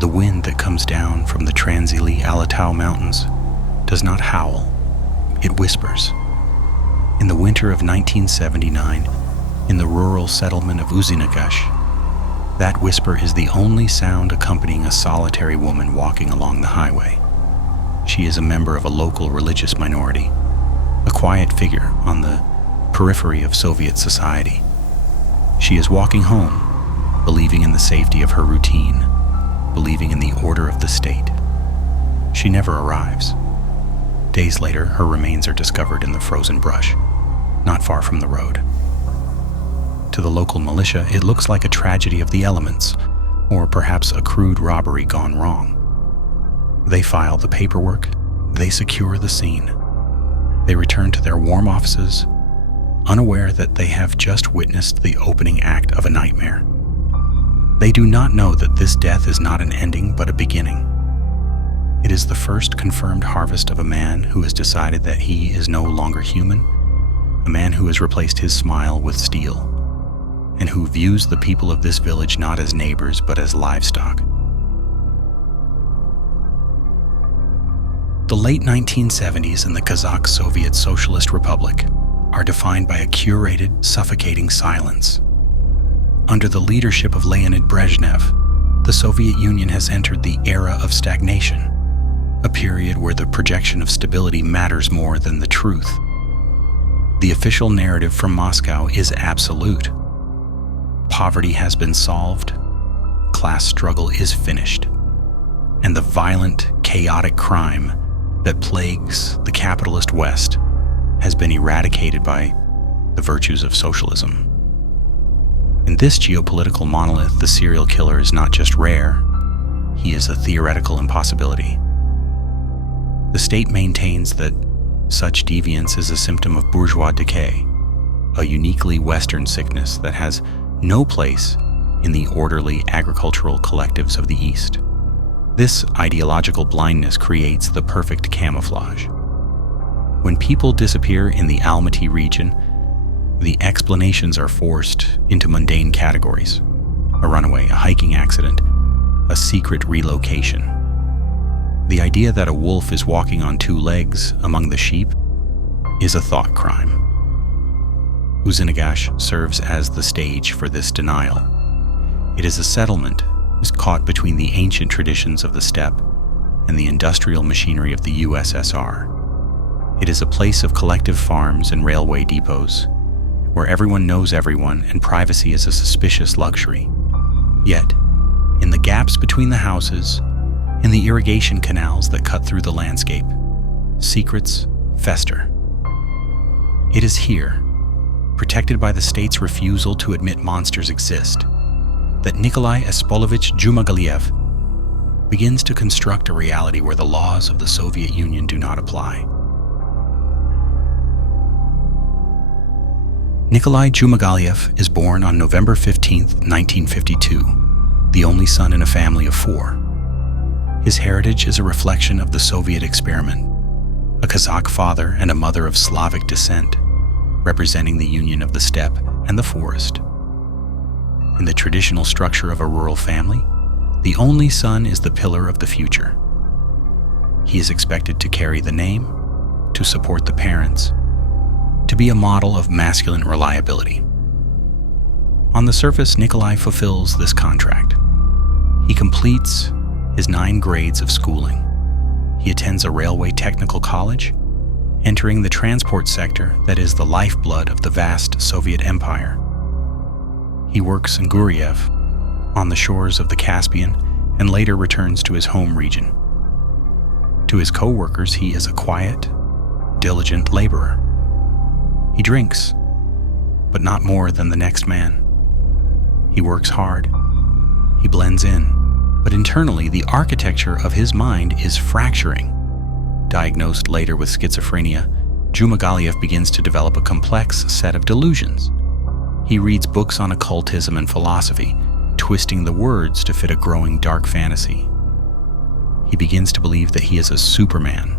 The wind that comes down from the Transili Alatau Mountains does not howl, it whispers. In the winter of 1979, in the rural settlement of Uzynagash, that whisper is the only sound accompanying a solitary woman walking along the highway. She is a member of a local religious minority, a quiet figure on the periphery of Soviet society. She is walking home, believing in the safety of her routine, believing in the order of the state. She never arrives. Days later, her remains are discovered in the frozen brush, not far from the road. To the local militia, it looks like a tragedy of the elements, or perhaps a crude robbery gone wrong. They file the paperwork, they secure the scene. They return to their warm offices, unaware that they have just witnessed the opening act of a nightmare. They do not know that this death is not an ending but a beginning. It is the first confirmed harvest of a man who has decided that he is no longer human, a man who has replaced his smile with steel, and who views the people of this village not as neighbors but as livestock. The late 1970s in the Kazakh Soviet Socialist Republic are defined by a curated, suffocating silence. Under the leadership of Leonid Brezhnev, the Soviet Union has entered the era of stagnation, a period where the projection of stability matters more than the truth. The official narrative from Moscow is absolute. Poverty has been solved, class struggle is finished, and the violent, chaotic crime that plagues the capitalist West has been eradicated by the virtues of socialism. In this geopolitical monolith, the serial killer is not just rare, he is a theoretical impossibility. The state maintains that such deviance is a symptom of bourgeois decay, a uniquely Western sickness that has no place in the orderly agricultural collectives of the East. This ideological blindness creates the perfect camouflage. When people disappear in the Almaty region, the explanations are forced into mundane categories: a runaway, a hiking accident, a secret relocation. The idea that a wolf is walking on two legs among the sheep is a thought crime. Uzynagash serves as the stage for this denial. It is a settlement caught between the ancient traditions of the steppe and the industrial machinery of the USSR. It is a place of collective farms and railway depots, where everyone knows everyone and privacy is a suspicious luxury. Yet, in the gaps between the houses, in the irrigation canals that cut through the landscape, secrets fester. It is here, protected by the state's refusal to admit monsters exist, that Nikolai Dzhumagaliev begins to construct a reality where the laws of the Soviet Union do not apply. Nikolai Dzhumagaliev is born on November 15, 1952, the only son in a family of four. His heritage is a reflection of the Soviet experiment, a Kazakh father and a mother of Slavic descent, representing the union of the steppe and the forest. In the traditional structure of a rural family, the only son is the pillar of the future. He is expected to carry the name, to support the parents, to be a model of masculine reliability. On the surface, Nikolai fulfills this contract. He completes his 9 grades of schooling. He attends a railway technical college, entering the transport sector that is the lifeblood of the vast Soviet Empire. He works in Guryev, on the shores of the Caspian, and later returns to his home region. To his co-workers, he is a quiet, diligent laborer. He drinks, but not more than the next man. He works hard. He blends in, but internally the architecture of his mind is fracturing. Diagnosed later with schizophrenia, Dzhumagaliev begins to develop a complex set of delusions. He reads books on occultism and philosophy, twisting the words to fit a growing dark fantasy. He begins to believe that he is a superman,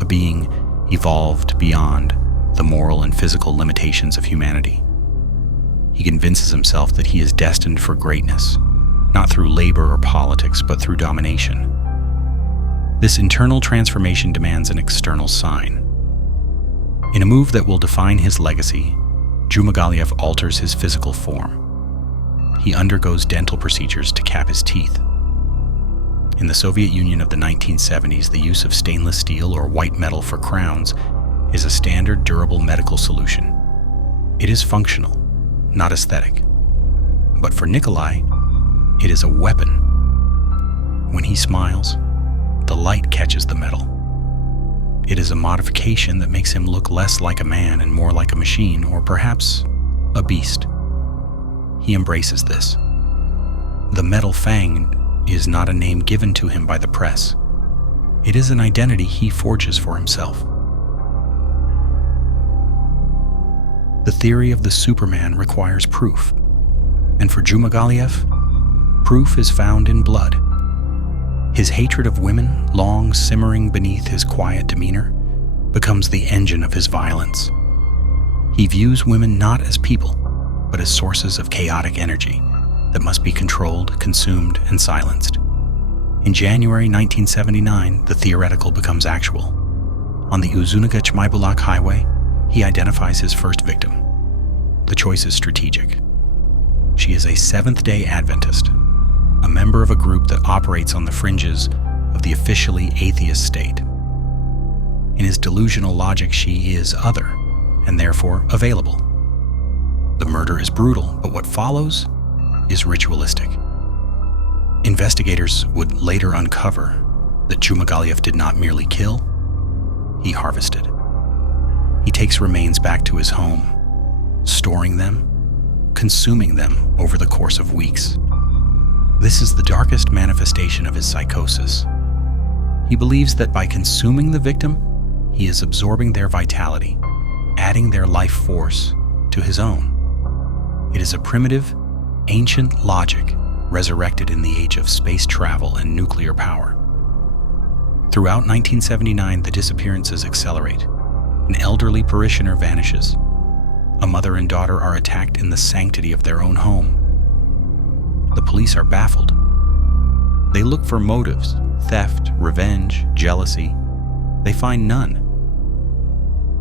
a being evolved beyond the moral and physical limitations of humanity. He convinces himself that he is destined for greatness, not through labor or politics, but through domination. This internal transformation demands an external sign. In a move that will define his legacy, Dzhumagaliev alters his physical form. He undergoes dental procedures to cap his teeth. In the Soviet Union of the 1970s, the use of stainless steel or white metal for crowns is a standard durable medical solution. It is functional, not aesthetic. But for Nikolai, it is a weapon. When he smiles, the light catches the metal. It is a modification that makes him look less like a man and more like a machine, or perhaps a beast. He embraces this. The Metal Fang is not a name given to him by the press. It is an identity he forges for himself. The theory of the Superman requires proof, and for Dzhumagaliev, proof is found in blood. His hatred of women, long simmering beneath his quiet demeanor, becomes the engine of his violence. He views women not as people, but as sources of chaotic energy that must be controlled, consumed, and silenced. In January 1979, the theoretical becomes actual. On the Uzynagash highway, he identifies his first victim. The choice is strategic. She is a Seventh-day Adventist, a member of a group that operates on the fringes of the officially atheist state. In his delusional logic, she is other, and therefore available. The murder is brutal, but what follows is ritualistic. Investigators would later uncover that Dzhumagaliev did not merely kill, he harvested. He takes remains back to his home, storing them, consuming them over the course of weeks. This is the darkest manifestation of his psychosis. He believes that by consuming the victim, he is absorbing their vitality, adding their life force to his own. It is a primitive, ancient logic resurrected in the age of space travel and nuclear power. Throughout 1979, the disappearances accelerate. An elderly parishioner vanishes. A mother and daughter are attacked in the sanctity of their own home. The police are baffled. They look for motives: theft, revenge, jealousy. They find none.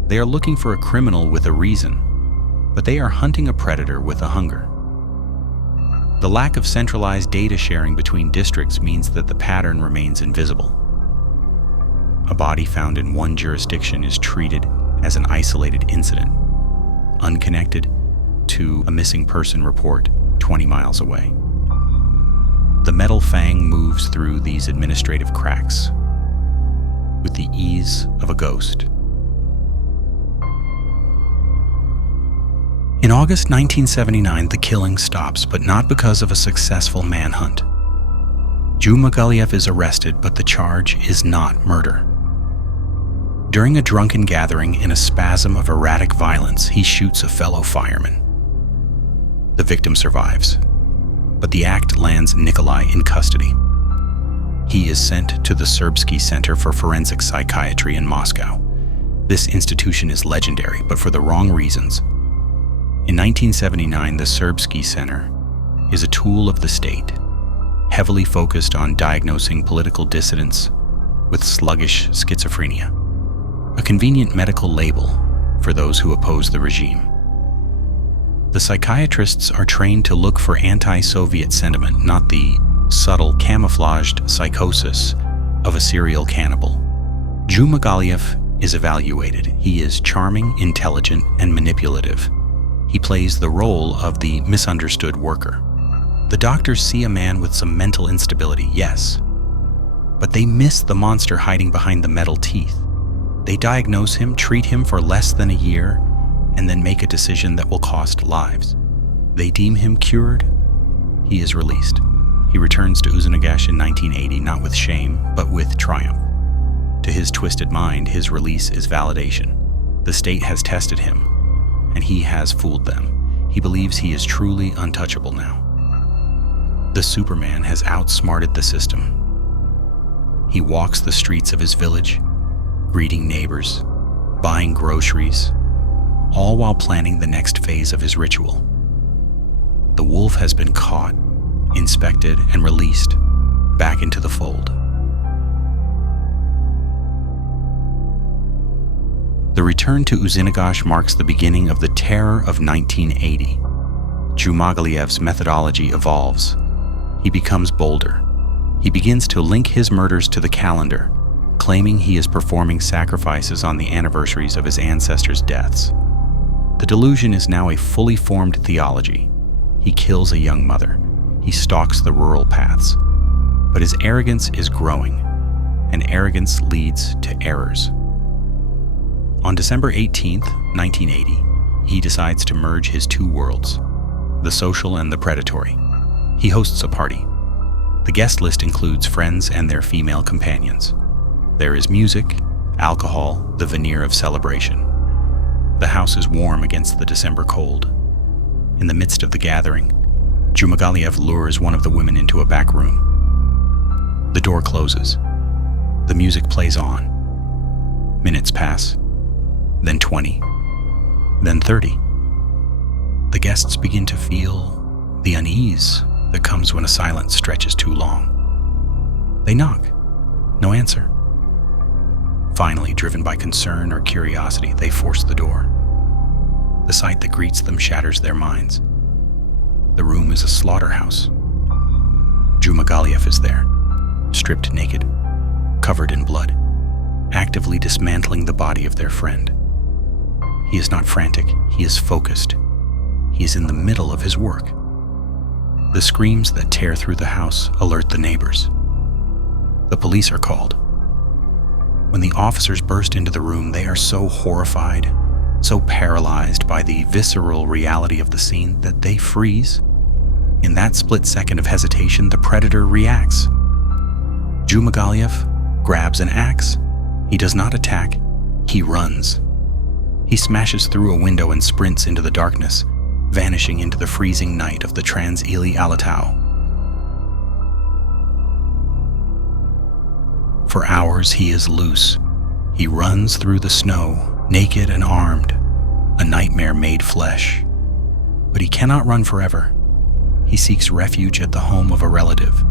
They are looking for a criminal with a reason, but they are hunting a predator with a hunger. The lack of centralized data sharing between districts means that the pattern remains invisible. A body found in one jurisdiction is treated as an isolated incident, unconnected to a missing person report 20 miles away. The Metal Fang moves through these administrative cracks with the ease of a ghost. In August 1979, the killing stops, but not because of a successful manhunt. Dzhumagaliev is arrested, but the charge is not murder. During a drunken gathering, in a spasm of erratic violence, he shoots a fellow fireman. The victim survives, but the act lands Nikolai in custody. He is sent to the Serbsky Center for Forensic Psychiatry in Moscow. This institution is legendary, but for the wrong reasons. In 1979, the Serbsky Center is a tool of the state, heavily focused on diagnosing political dissidents with sluggish schizophrenia, a convenient medical label for those who oppose the regime. The psychiatrists are trained to look for anti-Soviet sentiment, not the subtle, camouflaged psychosis of a serial cannibal. Dzhumagaliev is evaluated. He is charming, intelligent, and manipulative. He plays the role of the misunderstood worker. The doctors see a man with some mental instability, yes, but they miss the monster hiding behind the metal teeth. They diagnose him, treat him for less than a year, and then make a decision that will cost lives. They deem him cured. He is released. He returns to Uzynagash in 1980, not with shame, but with triumph. To his twisted mind, his release is validation. The state has tested him, and he has fooled them. He believes he is truly untouchable now. The Superman has outsmarted the system. He walks the streets of his village, greeting neighbors, buying groceries, all while planning the next phase of his ritual. The wolf has been caught inspected, and released back into the fold. The return to Uzynagash marks the beginning of the terror of 1980. Dzhumagaliev's methodology evolves. He becomes bolder. He begins to link his murders to the calendar, claiming he is performing sacrifices on the anniversaries of his ancestors' deaths. The delusion is now a fully formed theology. He kills a young mother. He stalks the rural paths. But his arrogance is growing, and arrogance leads to errors. On December 18, 1980, he decides to merge his two worlds, the social and the predatory. He hosts a party. The guest list includes friends and their female companions. There is music, alcohol, the veneer of celebration. The house is warm against the December cold. In the midst of the gathering, Dzhumagaliev lures one of the women into a back room. The door closes. The music plays on. Minutes pass. Then 20, then 30. The guests begin to feel the unease that comes when a silence stretches too long. They knock. No answer. Finally, driven by concern or curiosity, they force the door. The sight that greets them shatters their minds. The room is a slaughterhouse. Dzhumagaliev is there, stripped naked, covered in blood, actively dismantling the body of their friend. He is not frantic, he is focused. He is in the middle of his work. The screams that tear through the house alert the neighbors. The police are called. When the officers burst into the room, they are so horrified, so paralyzed by the visceral reality of the scene that they freeze. In that split second of hesitation, the predator reacts. Dzhumagaliev grabs an axe. He does not attack, he runs. He smashes through a window and sprints into the darkness, vanishing into the freezing night of the Trans-Ili Alatau. For hours he is loose. He runs through the snow, naked and armed, a nightmare made flesh. But he cannot run forever. He seeks refuge at the home of a relative,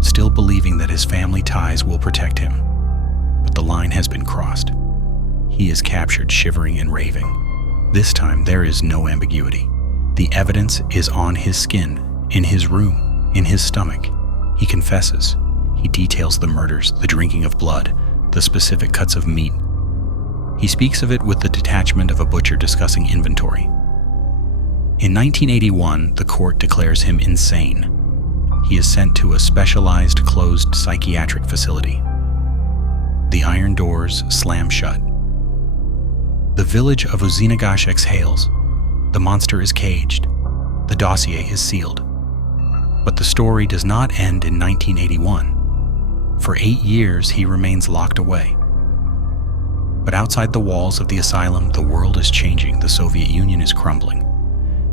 still believing that his family ties will protect him. But the line has been crossed. He is captured, shivering and raving. This time, there is no ambiguity. The evidence is on his skin, in his room, in his stomach. He confesses. He details the murders, the drinking of blood, the specific cuts of meat. He speaks of it with the detachment of a butcher discussing inventory. In 1981, the court declares him insane. He is sent to a specialized closed psychiatric facility. The iron doors slam shut. The village of Uzynagash exhales. The monster is caged. The dossier is sealed. But the story does not end in 1981. For 8 years, he remains locked away. But outside the walls of the asylum, the world is changing. The Soviet Union is crumbling.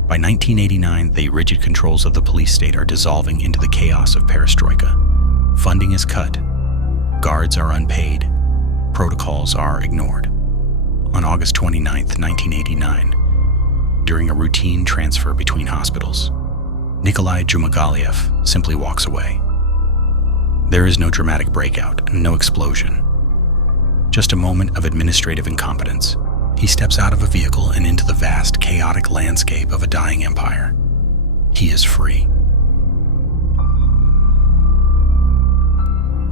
By 1989, the rigid controls of the police state are dissolving into the chaos of perestroika. Funding is cut. Guards are unpaid. Protocols are ignored. On August 29, 1989, during a routine transfer between hospitals, Nikolai Dzhumagaliev simply walks away. There is no dramatic breakout, no explosion. Just a moment of administrative incompetence. He steps out of a vehicle and into the vast, chaotic landscape of a dying empire. He is free.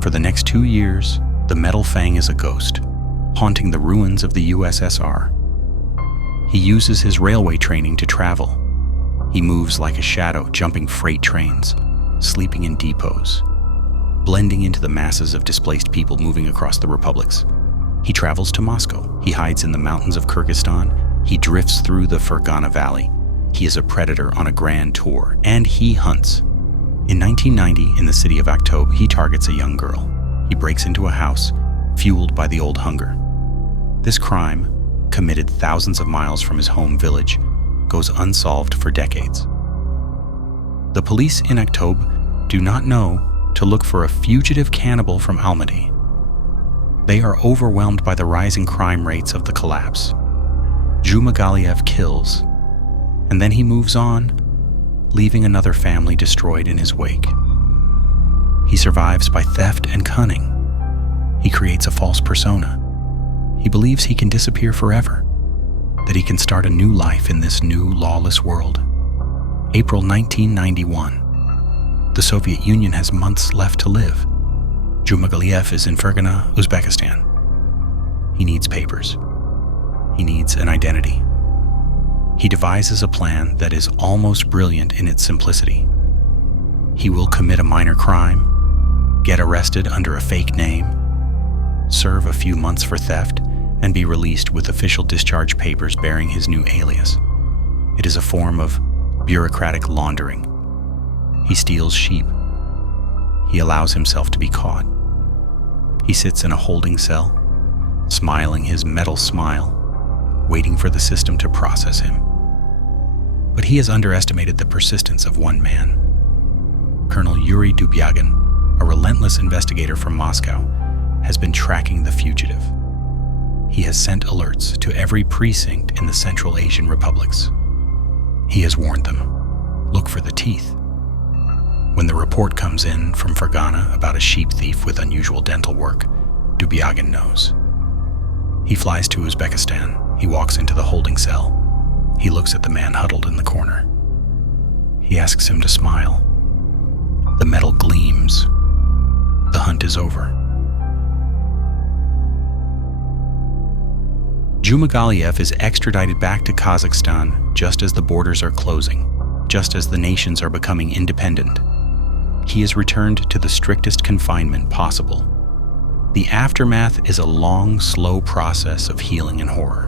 For the next 2 years, the Metal Fang is a ghost, haunting the ruins of the USSR. He uses his railway training to travel. He moves like a shadow, jumping freight trains, sleeping in depots, blending into the masses of displaced people moving across the republics. He travels to Moscow. He hides in the mountains of Kyrgyzstan. He drifts through the Fergana Valley. He is a predator on a grand tour, and he hunts. In 1990, in the city of Aktob, he targets a young girl. He breaks into a house, fueled by the old hunger. This crime, committed thousands of miles from his home village, goes unsolved for decades. The police in Aktob do not know to look for a fugitive cannibal from Almaty. They are overwhelmed by the rising crime rates of the collapse. Dzhumagaliev kills, and then he moves on, leaving another family destroyed in his wake. He survives by theft and cunning. He creates a false persona. He believes he can disappear forever, that he can start a new life in this new lawless world. April 1991. The Soviet Union has months left to live. Dzhumagaliev is in Fergana, Uzbekistan. He needs papers. He needs an identity. He devises a plan that is almost brilliant in its simplicity. He will commit a minor crime, get arrested under a fake name, serve a few months for theft, and be released with official discharge papers bearing his new alias. It is a form of bureaucratic laundering. He steals sheep. He allows himself to be caught. He sits in a holding cell, smiling his metal smile, waiting for the system to process him. But he has underestimated the persistence of one man. Colonel Yuri Dubyagin, a relentless investigator from Moscow, has been tracking the fugitive. He has sent alerts to every precinct in the Central Asian republics. He has warned them, look for the teeth. When the report comes in from Fergana about a sheep thief with unusual dental work, Dubyagin knows. He flies to Uzbekistan. He walks into the holding cell. He looks at the man huddled in the corner. He asks him to smile. The metal gleams. The hunt is over. Dzhumagaliev is extradited back to Kazakhstan just as the borders are closing, just as the nations are becoming independent. He is returned to the strictest confinement possible. The aftermath is a long, slow process of healing and horror.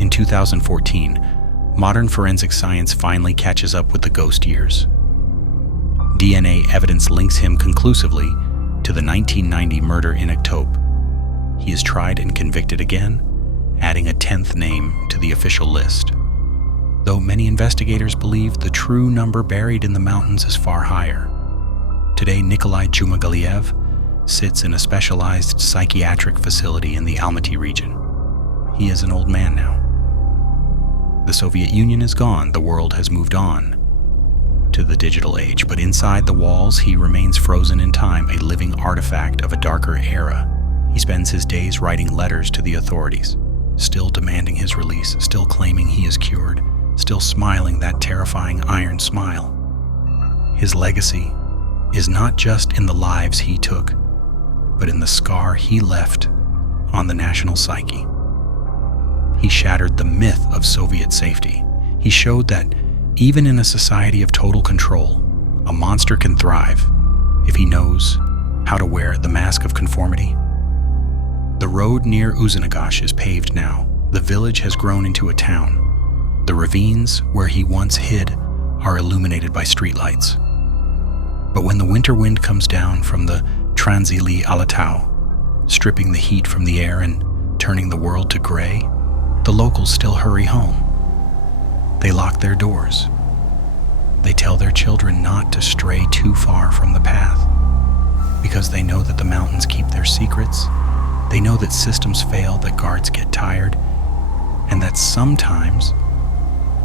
In 2014, modern forensic science finally catches up with the ghost years. DNA evidence links him conclusively to the 1990 murder in Oktober. He is tried and convicted again, adding a 10th name to the official list. Though many investigators believe the true number buried in the mountains is far higher. Today, Nikolai Dzhumagaliev sits in a specialized psychiatric facility in the Almaty region. He is an old man now. The Soviet Union is gone, the world has moved on to the digital age, but inside the walls he remains frozen in time, a living artifact of a darker era. He spends his days writing letters to the authorities, still demanding his release, still claiming he is cured, still smiling that terrifying iron smile. His legacy is not just in the lives he took, but in the scar he left on the national psyche. He shattered the myth of Soviet safety. He showed that even in a society of total control, a monster can thrive if he knows how to wear the mask of conformity. The road near Uzynagash is paved now. The village has grown into a town. The ravines where he once hid are illuminated by streetlights. But when the winter wind comes down from the Transili Alatau, stripping the heat from the air and turning the world to gray, the locals still hurry home. They lock their doors. They tell their children not to stray too far from the path, because they know that the mountains keep their secrets. They know that systems fail, that guards get tired, and that sometimes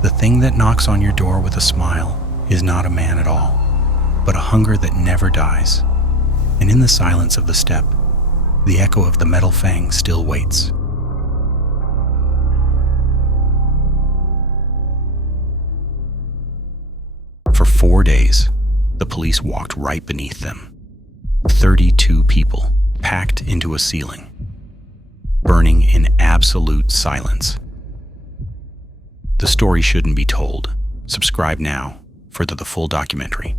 the thing that knocks on your door with a smile is not a man at all, but a hunger that never dies. And in the silence of the steppe, the echo of the Metal Fang still waits. For 4 days, the police walked right beneath them. 32 people packed into a ceiling, burning in absolute silence. The story shouldn't be told. Subscribe now for the full documentary.